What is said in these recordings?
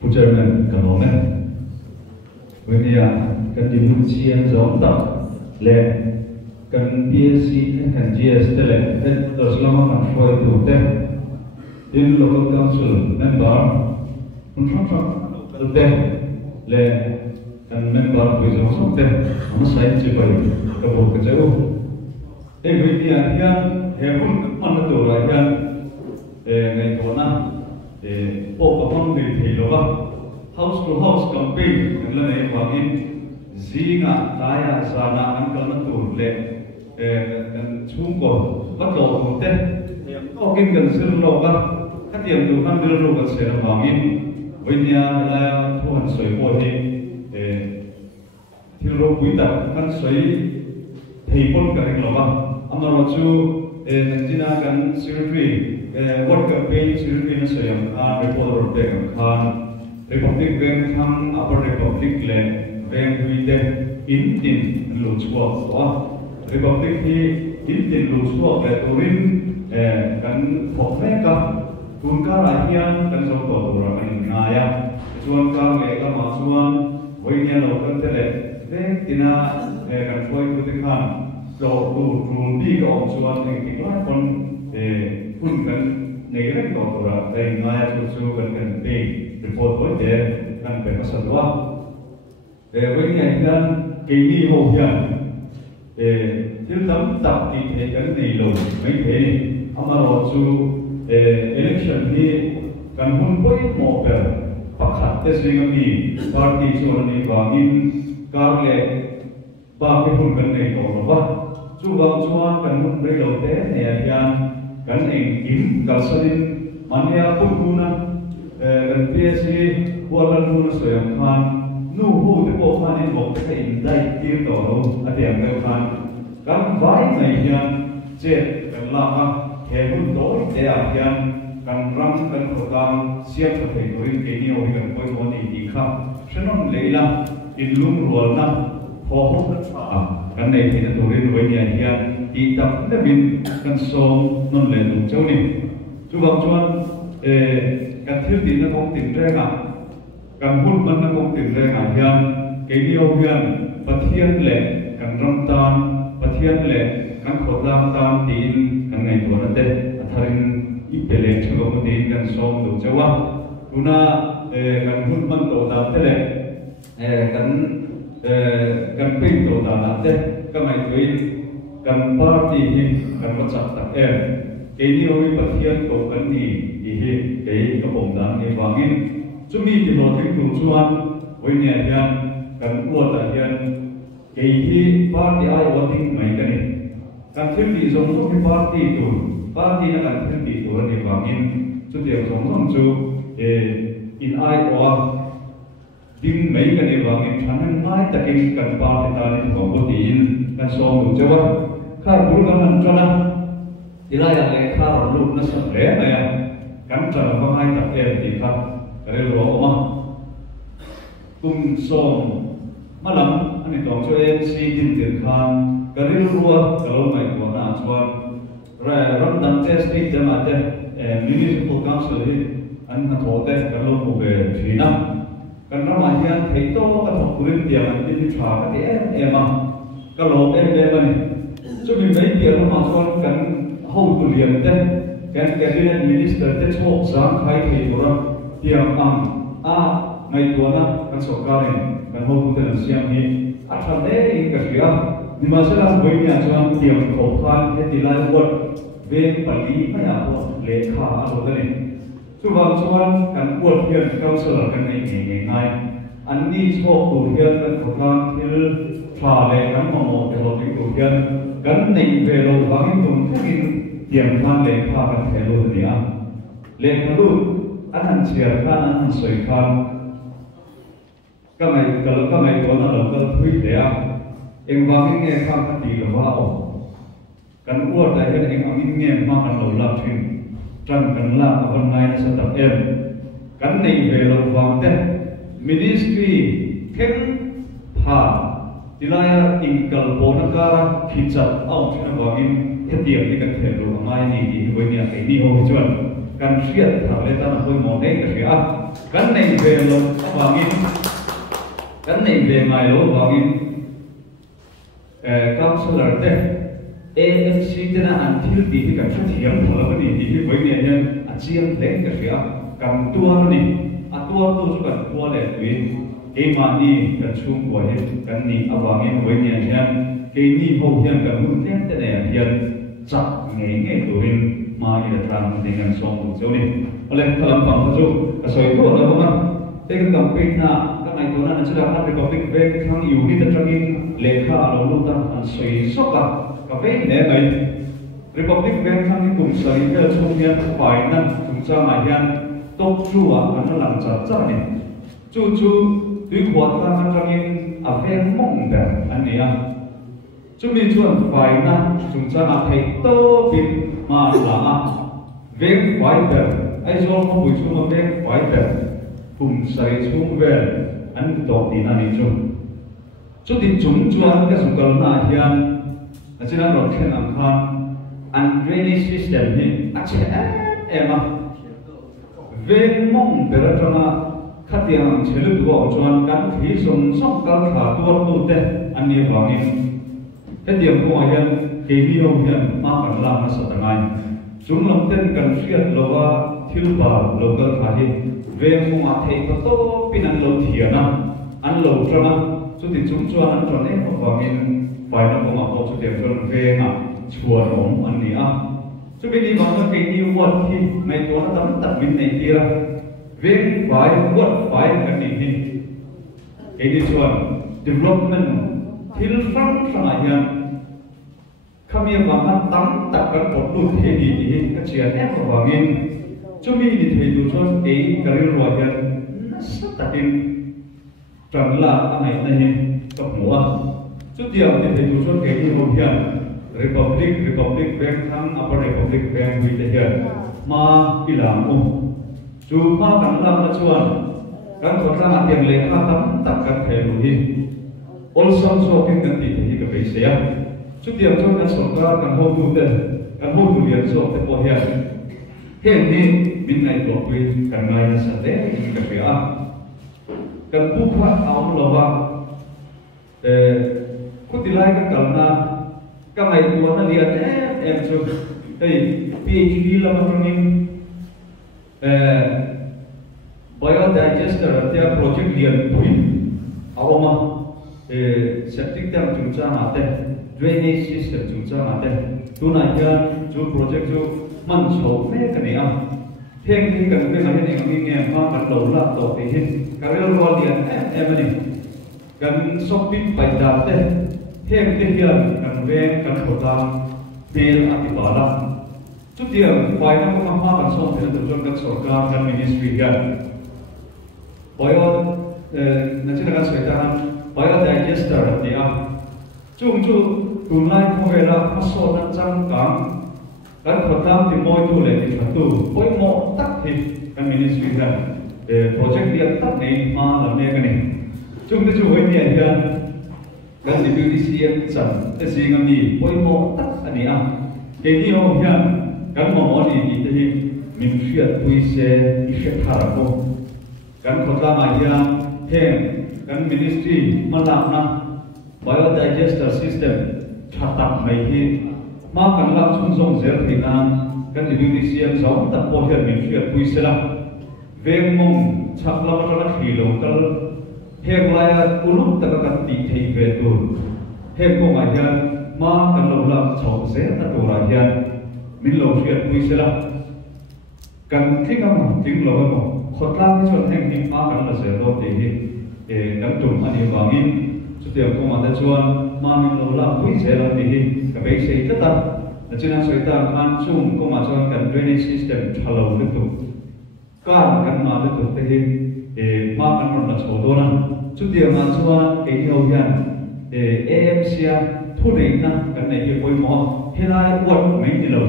Puterman kanone wenia kan dimuncian zon tak le kan BSc kan GS tele selama kan foi tu te in local council member local te le kan member ku zon te am sai che bai ka bo ka jau e wenia hian he hun man to ra hian ngai to na po kapang di thilowa house to house campaign kan la nei wangin zinga taya sana an kan tu le kan chung ko batlo te ko kin kan sir lo ka katiam tu kan bil lo ka ser wangin winya la thuan soi po hi thilo puita kan soi theipon ka ring lo ba amaro chu nanjina kan secretary what campaign secretary na sayang report order kan Republic Bank thang upper Republic le bank with in luchwa Republic hi in luchwa le turin kan phokme ka tunka rahian kan so to ra kan ngaya chuan ka le ka ma chuan voinia lo kan tele bank tina kan foi tu ti khan lo tu bi ko chuan ki la kon kun kan nei ra ko ra dai ngaya chu kan pe report ko de kan pe masalwa với ngày nan kỳ đi hồ hiền thiếu tấm tập kỳ thế cái này lùi mấy thế này ama rồi chú election đi kan hun bôi một cái bạc hạt thế gì cái gì party cho nên vangin các lệ ba cái hun cái này có nó vắt chú vang chuan kan hun bôi lầu thế này hiền kan anh kiếm cả sân mania putuna kan PSC buat hun soyang khan nu hu te po khan in bok te in dai tir to lo atiam te khan kan vai mai hian che kan la ma he hun doi te a hian kan ram kan khotang siap ka thei toin ke ni o hi kan poi mo ni ti kha shenon leila in lum rol na ho ho ka kan nei thi tu rin wei ni hian ti tam na bin kan som non le nu chau ni chu bang chuan kan thil ti na kong tin re ka kan hun man na kong tin re nga hian ke ni o hian pathian le kan ram tan pathian le kan khotlam tan tin kan ngai to na te atharin I pele chulo mo tin kan som do chawa tuna kan hun man to ta te le kan pin to ta na te ka mai tuin kan party hi kan ma chak tak ke ni o hi pathian to kan ni hi ke ka bom dan ni wangin chumi ti lo thing tu chuan voinia hian kan uata hian ke hi party ai voting mai ka ni kan thil ti zong zong hi party na kan thil ti tu ni wangin chu tiang zong zong chu in ai wa ding mai ka ni wangin thanan mai takin kan party ta ni ko bo ti in kan som du chawa kha bul kan an chana ilaya le kha ru na sa le na ya kan chana ko hai tak ti kha Kare lo ma tum som malam ani tong cho MC din tin khan kare ruwa kalo mai ko na chuan ram dan test ti jama te municipal council hi an na tho te kalo mo ve thina kan rama hian thei to ka thok kurin dia an din tha ka ti ma kalo mani chu min mai dia lo ma chuan kan ho tu lian te kan cabinet minister te chok sang khai thei tora tiang ang mai tuana kan sokarin kan ho tu ten siam hi athane in ka ria ni ma sala boinya chuan tiang ko khan he tilai wot ve pali ma ya ko lekha a lo dani chu wang chuan kan wot hian council kan nei ngai an ni chok tu hian kan khotang thil tha le kan mo te lo tu hian kan nei ve lo wang tum thakin tiang khan lekha kan thelo ni a lekha lu anh chia khan anh soi khan cái này của nó là cái thủy đấy em vào cái nghe khan cái gì là vào cái uất này cái em vào cái nghe mà cái đầu lập trình trần cái làm ở bên này sẽ tập em cái này về là vào thế ministry khen hà thì là in cái bộ nó cả khi chặt out nó vào cái tiền thì cái thể luôn mai này thì với nhà cái đi hôm chuẩn kan riat thar le tan hoi mo nei ka ria kan nei ve lo awangin kan nei ve mai lo awangin counselor te AFC te na an thil ti hi kan thiam thla ni ti hi voi ne hian a chiang le ka ria kan tuar ni a tuar tu chu kan tua le tui ke ma ni kan chung ko hi kan ni awangin voi ne hian ke ni ho hian kan mun te te ne hian chak nge tuin ma ni da tran dengan song chu ni ole khalam pang chu ka soi to la ma te kan campaign na ka nai to na chira na republic bank thang yu ni da trangin lekha lo lu ta an soi so ka ve ne mai republic bank thang ni kum sai ka chu hian pai na kum cha ma hian tok chu a kan lang cha cha ni chu tui khwa ta ma trangin a ve mong da an ni a chúng mình chuẩn phải na chúng ta là thấy tô bin mà là vén phải bền ai cho không buổi chung mà vén phải bền cùng say chung về anh tổ đi na đi chung chút thì chúng chuẩn cái chúng cần là hiện ở trên đó rồi khen ăn khan anh drainage system hi anh sẽ em à vén mong để cho nó khát tiếng chế lực của chuẩn cắn khí sông sông cắn khả tuột tu tê anh đi vào nghe cái điểm của anh cái điều hiện mà cần làm là sao ngay chúng làm tên cần phiền lo và thiếu bảo lo cần phải về mua mà thấy có tốt pin ăn lâu thiệt na ăn lâu cho na chút thì chúng cho ăn cho nên và mình phải nó cũng mà có chút điểm cho về mà chùa nó ăn gì à chút bên đi bằng cái điều vật thì mấyตัวnó tấm tập mình này kia về phải vật phải cái gì đi cái đi chùa development thiếu phăng phăng ảnh kami bahkan tam takkan perlu hedi di kecian wangin cumi di hedi tuan karir wajar nasatakin trangla anai nahi kemua setiap di hedi tuan hedi wajar republic bank thang apa republic bank wilayah ma ilamu cuma kanlah tuan kan orang yang lekha tam takkan hedi also sokin nanti hedi kebiasaan chút điểm cho các sở các căn hộ tu tệ căn hộ tu viện cho các hộ hiện hiện nay mình này có quyền căn này là sản tế các việc căn bút phát áo lò vào cút đi lại các căn na các này tu nó liền em cho đây PhD là một trong những biodigester thì project liền tuổi áo mà septic tank chúng ta mà tên drainage system chúng ta mà đây, tu này kia, chú project chú mình sầu phê cái này à, thêm cái cần cái này này nghe mà bắt đầu là tổ thì hết, cái đó lo liền em này, cần shopping phải đặt đấy, thêm cái kia cần về cần khẩu trang, mail ati bảo là, chút tiền vài năm có mà cần xong thì nó được cần sở cả cần ministry kia, bio, nói chung là cái sợi tang, biodigester thì à, chung tu lai ko vela paso na chang kang kan khotam ti moi tu le ti thatu poi mo tak thi kan ministry da project dia tak nei ma la ne kan ni chung te chu hoi ni hian kan deputy CM chan te sing ami poi mo tak ani a ke ni ho hian kan mo ni ni te hi min fiat pui se i she thara ko kan khotam a hian hem kan ministry ma la na biodigester system chatak mai hi ma kan la chung zong zer thina kan deputy CM zong ta po hian min fiat pui se la veng mong chak la ma la thi lo kal he lai uluk ta ka ti thei ve tu he ko ma hian ma kan lo la chau zer ta tu ra hian min lo fiat pui se la kan thingam ting lo mo khotla ni chon heng ni ma kan la zer do ti hi kan tum ani wangin setiap ko ma ta chuan ma min lo la pui se la ti hi ka be sei ta ta na china soi ta man chung ko ma chuan kan drainage system thalo le tu kan ma le tu te hi ma kan ron la chho do na setiap ma chuan ke hi ho hian AMC thu nei na kan nei hi poi mo helai wat mai ni lo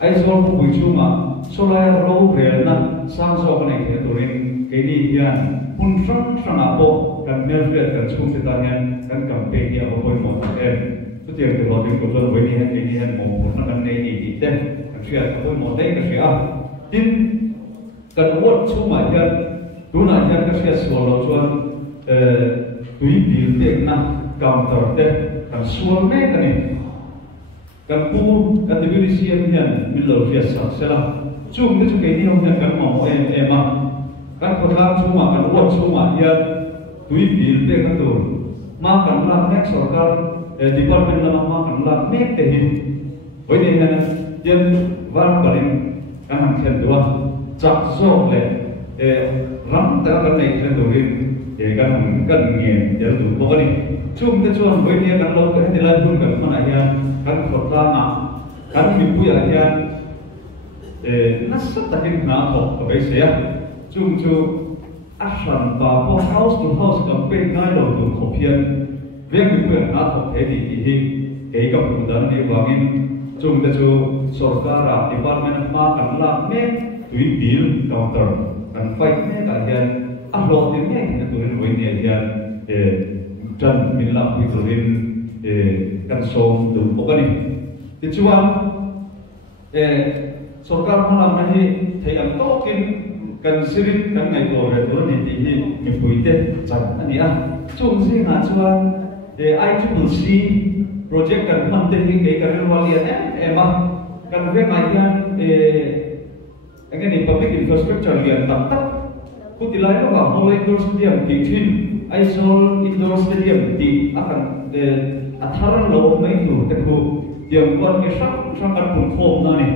ai zon pui chung ma solai ro rel na sang so ka nei the turin ke ni hian pun sang apo kan mel fiat kan chung se ta hian kan campaign dia ho poi mo em setiap ke lo tin ko zo we ni han ke ni han mo na kan nei ni ti te kan fiat ho poi mo dei ka sia tin kan wot chu ma hian tuna hian ka sia swalo chuan tui bil te na counter te kan sual me kan ni kan pu kan division hian min lo fia sak sela chung te chu ke ni hom hian kan mo em kan ko thang chu ma kan wot chu ma hian tui bil te kan tur ma kan la mek sarkar department la ma kan la mek te hin với nên là dân văn và linh các hàng thiêntua chặt sâu lệ rắm ta cái này thiên tu linh để các hàng cần nghiền để tu bố đi chung cái chuan với nên các lâu cái thì là luôn các con này các khẩu la mà các mình bây giờ thì nó rất là những ngã thọ và cái gì chung chung ashram và house to house các bên ngay đầu tu khổ phiền việc mình bây giờ ngã thọ thế thì cái các công dân đi vào in chung ta chu sarkar department ma kan la me tui bil counter kan fight me ka hian a lo tin me ka turin voi ne hian tran min la pi turin kan som tu pokani ti chuan sarkar ma la na hi thei am to kin kan sirin kan ngai ko re tu ni ti hi mi pui te chan ani a chung si nga chuan ICCC project kan man te hi ke kan wali ema kan ve mai hian again public infrastructure lian tak tak ku tilai lo ga hole indoor stadium ti thin aisol indoor stadium ti akan atharan lo mai tu te ku diam kon ke sak sak kan pun khom na ni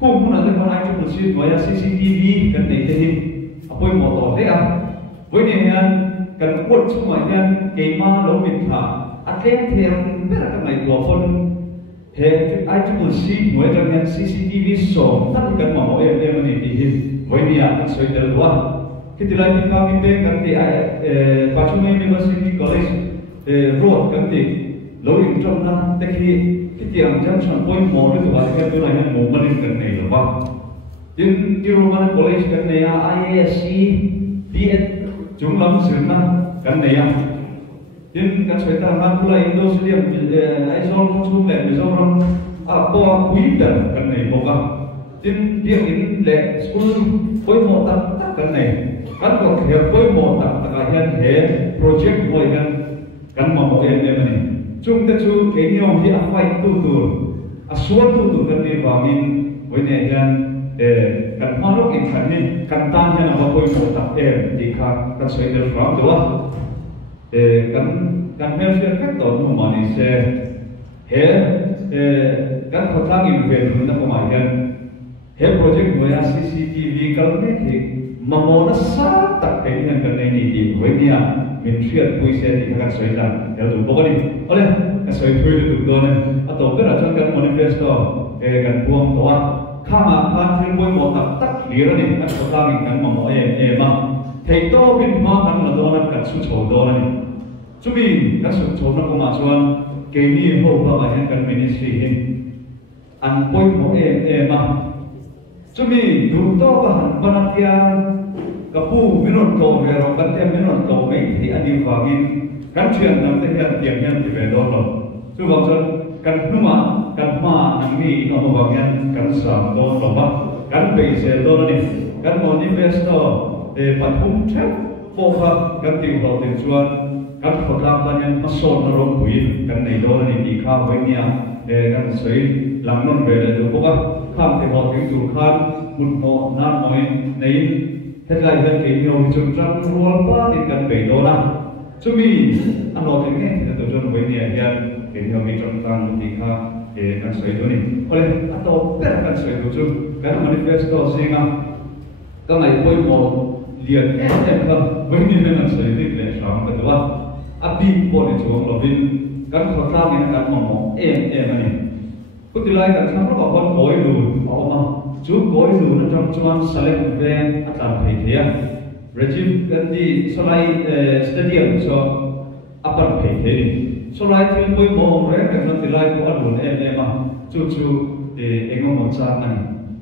khom na te kon ICCC via CCTV kan nei te hi apoi mo to te a voi ne hian kan kwat chu mai hian ke ma lo min tha atlen thiam bera ka mai tua phone he ICCC noi kan hian CCTV so tak kan ma mo em ni ti hi voi nia kan soi tel wa kitilai ni ka min te kan ti Pachuma University College road kan ti lo in trong na te khi tiang junction point mo ri tu ba ka tu na hian mo manin kan nei lo ba tin Roman College kan nei IASC BEd chung lam sir na kan nei tin kan soi ta na pula Indo Stadium ai zon ko chung le mi zon a po quy da kan nei mo ka tin dia in le school point mo ta kan nei kan ko khia point mo ta ka hian he project moi kan ma mo em ni chung te chu ke ni om hi a fight tu a sual tu kan ni wa min voi ne hian kan ma lo in kan ni kan tan hian a point mo ta ti kha kan soi del from do kan welfare factor no mani se he kan khothang in vel na ko ma hian he project mo ya CCTV kal me thi mamo na sa tak ke ni kan nei ni ti voi nia min thiat pui se ti kan soi la el tu bokani ole kan soi thui tu do ne a to pe ra chang kan manifesto kan buang to a khama kan thil poi mo tak li ra ni kan khothang in kan mamo ma thei to bin ma kan la do na kan su chho do na ni chumi kan su chho na ko ma chuan ke ni ho ba ma hian kan ministry hin an poi mo ma chumi du to ba han banatia kapu minot to vero kan te minot to mai thi ani wangin kan thian nam te hian tiam hian ti ve do lo chu ba chuan kan numa kan ma nang ni no wangin kan sam do lo ba kan be se do ni kan mo ni vesto pathum thep po kha kan ti ho te chuan kan khothang ban yan mason na rom hui kan nei do ni ti kha hoi nia kan sei lam non ve le do ba kham te ho ti tu khan mun mo na moi nei headline kan ke ni om chung trang rual pa ti kan be do na chumi ano te nge to jon hoi nia hian ke ni mi trong tang ti kha kan sei do ni ole ato per kan sei do chu kan manifesto singa ka mai poi mo lian em ka với như thế này sẽ đi để sáng cái đó áp đi bộ để chuông là vì các khó khăn này các mỏng em này có thể lại các thằng nó bảo con gói lùi bảo mà chú gói lùi nó trong chuan select ven làm thầy thế regime cái gì sau này stadium cho áp đặt thầy thế sau này thì mỗi mô rồi các thằng thì lại có ăn lùi em mà chú em ngon một trang này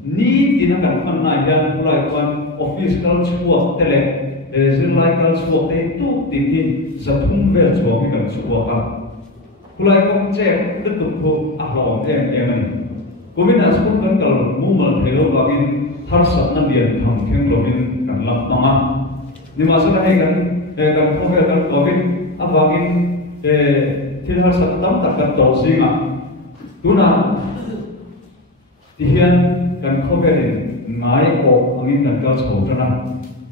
ni thì nó cần phần này ra lại còn office culture work tele zin lai culture work te tu tin tin zathum vel chuo ki culture work a kulai kong che tu tu ko a ro em ani kumina school kan kal mu mal thelo wagin thar sat na lian thang theng lovin kan lam manga ni ma sa hai kan khobe kan covid awangin thil har sat tam tak kan to singa tuna tihian kan khobe ngai ko angin kan kal chho tana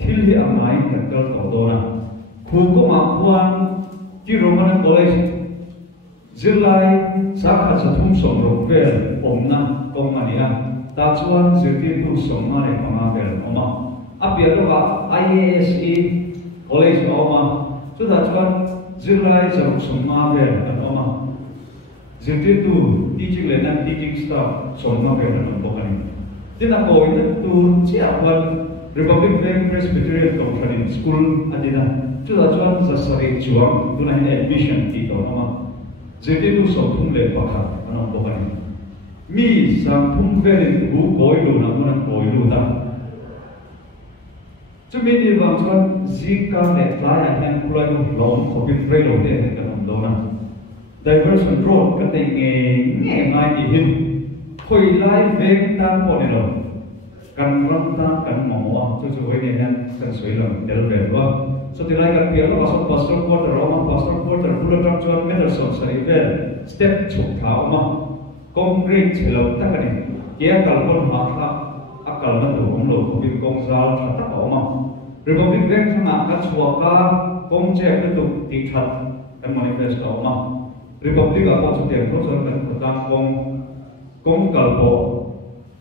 thil hi angai kan kal to do na khu ko ma khuan ki roman college zilai sakha chathum som ro vel omna komania ta chuan zirtin tu som ma le panga vel oma apia to ka IASE college oma chu ta chuan zilai chathum som ma vel an oma zirtin tu teaching le nan teaching staff som ma vel an bokani tina ko in tu chia wan Republic Bank Presbyterian Conference School adina chu ta chuan zasari chuang tu na admission ti to oma zirtin tu som thum le pakha an bokani mi sang thum velin hu koi lu na mun koi lu ta chu mi ni wang chuan zika le tlai a hian kulai lu lom covid rei lo de kan do na diversion road ka te nge ngai ti hin khoi lai vek tan po ni lo kan ram ta kan mo wa chu chu we ni han kan soi lo del ve wa so ti lai kan pia lo pastor quarter roma pastor quarter pula tam chuan Mederson sari vel step chuk thau ma concrete chelo takani kia kalpon makha akal na du om lo covid kong zal thata ko ma Republic Bank thanga ka chuaka kong che ka tu ti that kan manifest ko ma Republic a ko chu te ko chon kan ta kong kalpo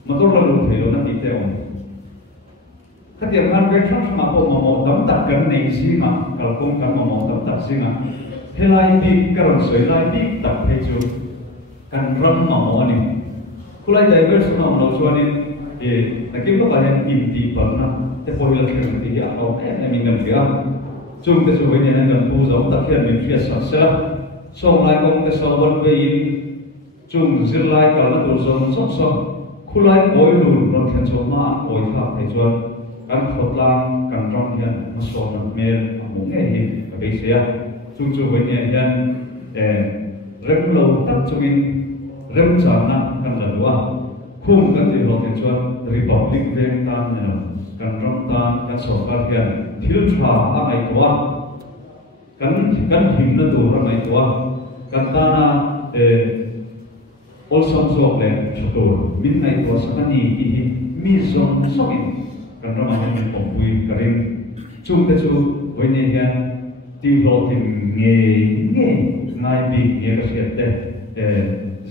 motor la lu thelo na ti te on khatiam han ve thang ma ko ma mo dam tak kan nei si ma kal kong kan ma mo dam tak si ma helai bi karon soi lai bi tak he chu kan ram ma mo ani kulai diversion na no chuanin takim lo kan in ti par na te poil khen ti ya no mi ngam dia chung te chu we ne ngam pu zong tak hian min khia sa sa song lai kong te so bon ve in chung zir lai kal na tu zong sok sok kulai koi lu ro khen chu ma koi tha te chuan kan khotla kan ram hian ma so na mer mu nge hi ka be sia chung chu we ne hian rem lo tak chungin rem chana kan la wa khum kan ti lo te chuan Republic Bank tan ne kan ram tan kan sarkar hian thil tha a mai to kan him na tu ra mai to kan ta na all some sort le chotor midnight was ani ti mi zon sokin kan ram ha ni pom pui karin chung te chu we ne hian ti lo tin nge ngai bi nge ka siat te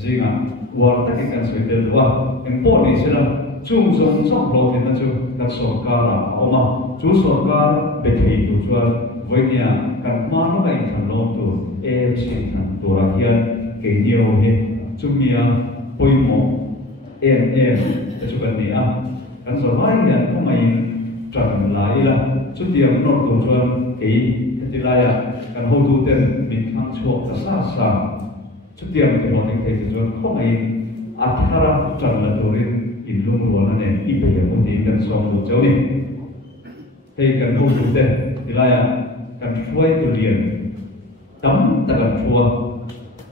zinga war ta ki kan soi del wa en po ni sela chung zon sok lo tin na chu ka sarkar a oma chu sarkar be thei tu chuan voinia kan ma no kai than lo tu AMC than tu ra hian ke nio he chumia poimo te chu kan ni a kan so lai hian ko mai tran lai la chu tiam nor tu chuan ke ti lai a kan ho tu ten min khang chuak ta sa chu tiam ke lo te ke chuan ko mai athara tran la turin in lung ro na ne I be ko ti kan so mu chau ni hei kan ho tu te ti lai a kan thuai tu lian tam ta kan thua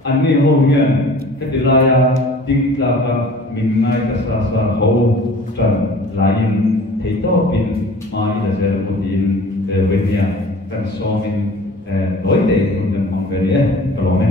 an ni ho hian ke ti lai a ding tla ka min ngai ka sa ho tran lain thei to pin mai la zer ko din ke we nia kan so min loi te kun kan mong ve ni ka lo me